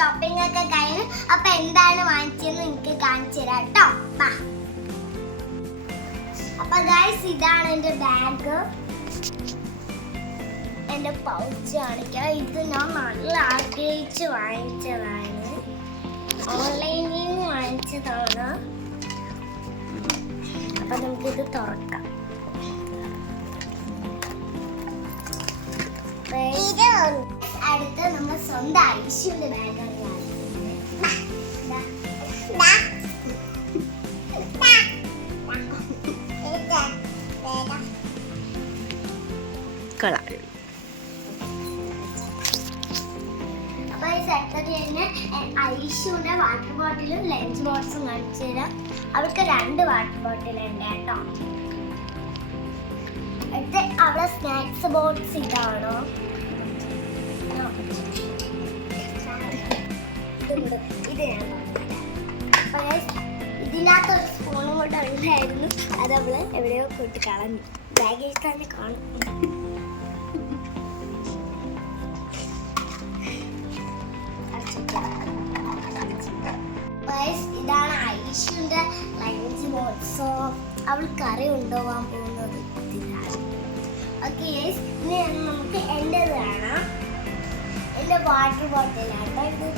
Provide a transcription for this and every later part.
Shopping ഒക്കെ കഴിഞ്ഞു. അപ്പൊ എന്താണ് വാങ്ങിച്ചതെന്ന് എനിക്ക് കാണിച്ചു തരാം കേട്ടോ. അപ്പൊ ഗൈസ് ഇതാണ് എന്റെ ബാഗ്, എന്റെ പൗച്ച് കാണിക്കാം. ഇത് ഞാൻ നല്ല ആഗ്രഹിച്ച് വാങ്ങിച്ചതാണ്, ഓൺലൈനിൽ വാങ്ങിച്ചതാണ്. അപ്പൊ നമുക്കിത് തുറക്കാം. അടുത്ത് നമ്മൾ സ്വന്തം ഐശ്വര്യ ബാഗാണ് ഐഷുവിന്റെ വാട്ടർ ബോട്ടിലും ലഞ്ച് ബോക്സും കാണിച്ചു തരാം. അവൾക്ക് 2 വാട്ടർ ബോട്ടിലുണ്ട് കേട്ടോ. അടുത്ത് അവളെ സ്നാക്സ് ബോക്സ് ഇതാണോ, ഇത് ഇതിനകത്തൊരു സ്പൂണും കൂടെ ഉണ്ടായിരുന്നു. അത് അവള് എവിടെയോ കൂട്ടി കളഞ്ഞു. ബാഗിൽ തന്നെ കാണും. ഇതാണ് ഐഷുവിന്റെ ലഞ്ച് ബോക്സ്. അവൾ കറി കൊണ്ടുപോകാൻ പോകുന്നത് ഇതിലാണ്. ഓക്കെ ഗൈസ്, ഇനി നമുക്ക് എന്റേത് കാണാം. എന്റെ വാട്ടർ ബോട്ടിലാണ് ഇത്.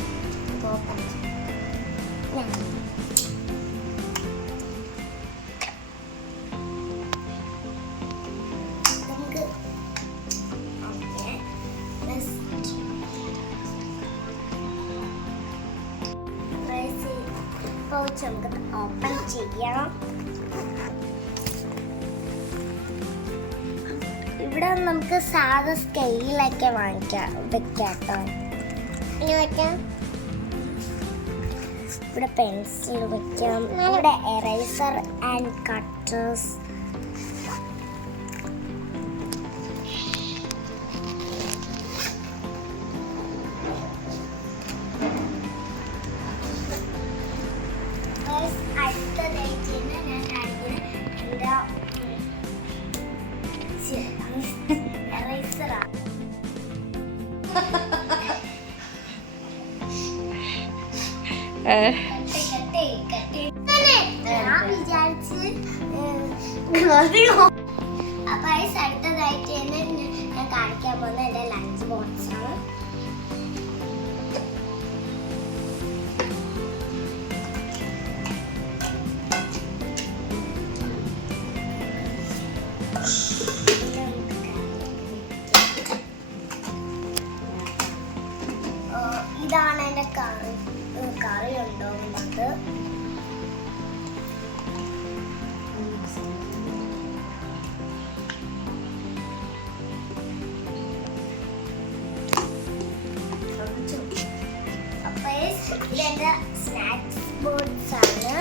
നമുക്ക് പൗച്ച് നമുക്ക് ഓപ്പൺ ചെയ്യാം. ഇവിടെ നമുക്ക് സാധാ സ്കെയിലൊക്കെ വാങ്ങിക്കാം, വെക്കാട്ടോ. ഇനി വെക്കാം. ഇവിടെ പെൻസിൽ വെക്കാം. ഇവിടെ എറേസർ ആൻഡ് കട്ടേഴ്സ്. അടുത്തതായിട്ട് ഞാൻ കാണിക്കുന്നത് എന്താ എറേസറാ. ഞാൻ വിചാരിച്ച് അപ്പൊ അടുത്തതായിട്ട് തന്നെ ഞാൻ കാണിക്കാൻ പോകുന്ന എന്റെ ലഞ്ച് ബോക്സ് ആണ്. ഇതാണ് എന്റെ കറി ഉണ്ടാവുന്നത്. അപ്പൊ ഇതെന്റെ സ്നാക്സ് ബോക്സ് ആണ്.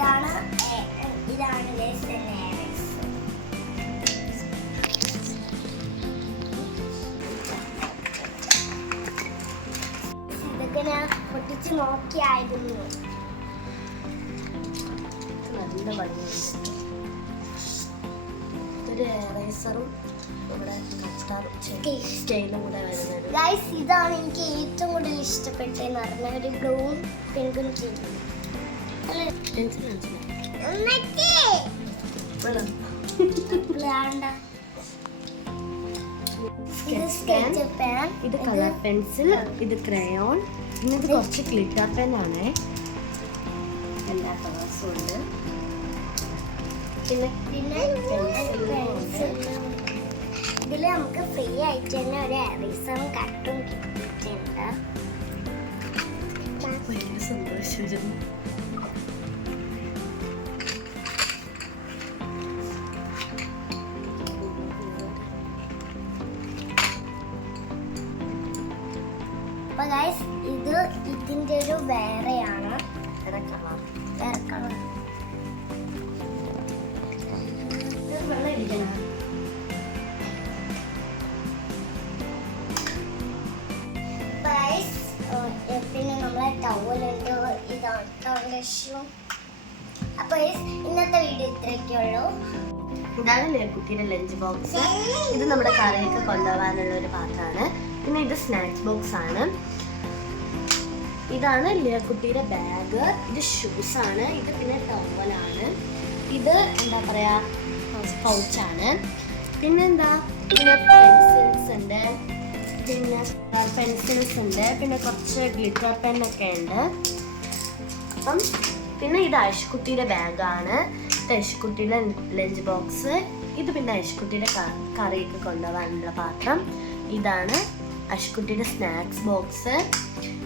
ഇതാണ് ഇതൊക്കെ ഞാൻ പൊട്ടിച്ച് നോക്കിയായിരുന്നു. നല്ല ഭംഗിയുണ്ട്. ഒരു എറേസറും ഇവിടെ സ്റ്റൈലും കൂടെ വരുന്നത്. ഗൈസ് ഇതാണ് എനിക്ക് ഏറ്റവും കൂടുതൽ ഇഷ്ടപ്പെട്ടതെന്ന് പറഞ്ഞ ഒരു ബ്ലൂവും പിങ്കും ചെയ്തു. ഇത് കളർ പെൻസിൽ, ഇത് ക്രയോൺ, പിന്നെ ഇത് കുറച്ച് ഗ്ലിറ്റർ പെൻ ആണ്. എല്ലാ കളേഴ്സും ഉണ്ട്. പിന്നെ ഇതിൽ നമുക്ക് ഫ്രീ ആയിട്ട് തന്നെ ഒരു എറേസറും കട്ടും കിട്ടിയിട്ടുണ്ട്. ഭയങ്കര സന്തോഷം. അപ്പൊ ഗൈസ് ഇത് ഇതിന്റെ ഒരു വേറെയാണ്, വേറെ കളർ. വെള്ളം ഇരിക്കണം. പിന്നെ നമ്മളെ ടവലുണ്ട്, ഇതാണ്. അപ്പൊ ഇന്നത്തെ വീഡിയോ ഇത്രയൊക്കെയുള്ളൂ. ഇതാണ് കുട്ടിയുടെ ലഞ്ച് ബോക്സ്. ഇത് നമ്മുടെ കറിയൊക്കെ കൊണ്ടുപോകാനുള്ള ഒരു പാത്രമാണ്. പിന്നെ ഇത് സ്നാക്സ് ബോക്സ് ആണ്. ഇതാണ് കുട്ടിയുടെ ബാഗ്. ഇത് ഷൂസ് ആണ്. ഇത് പിന്നെ ടവലാണ്. ഇത് എന്താ പറയാ പൗച്ചാണ്. പിന്നെന്താ പിന്നെ പെൻസിൽസ് ഉണ്ട്. പിന്നെ കുറച്ച് ഗ്ലിറ്റർ പെന്നൊക്കെ ഉണ്ട്. അപ്പം പിന്നെ ഇത് ഐഷ്കുട്ടിയുടെ ബാഗാണ്. ഇത് ഐഷ്കുട്ടിയുടെ ലഞ്ച് ബോക്സ്. ഇത് പിന്നെ ഐഷ്കുട്ടിയുടെ കറിയൊക്കെ കൊണ്ടുപോകാനുള്ള പാത്രം. ഇതാണ് ഐഷ്കുട്ടിയുടെ സ്നാക്സ് ബോക്സ്.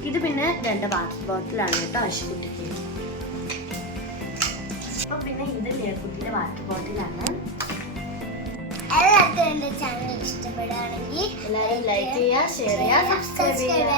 ഇത് പിന്നെ 2 വാട്ടർ ബോട്ടിലാണ് കേട്ടോ ഐഷ്കുട്ടിക്ക്. അപ്പം പിന്നെ ഇത് ലിയക്കുട്ടിയുടെ വാട്ടർ ബോട്ടിലാണ്. എല്ലാവർക്കും എൻ്റെ ചാനൽ ഇഷ്ടപ്പെടുകയാണെങ്കിൽ എല്ലാവരും ലൈക്ക് ചെയ്യുക, ഷെയർ ചെയ്യുക, സബ്സ്ക്രൈബ് ചെയ്യുക.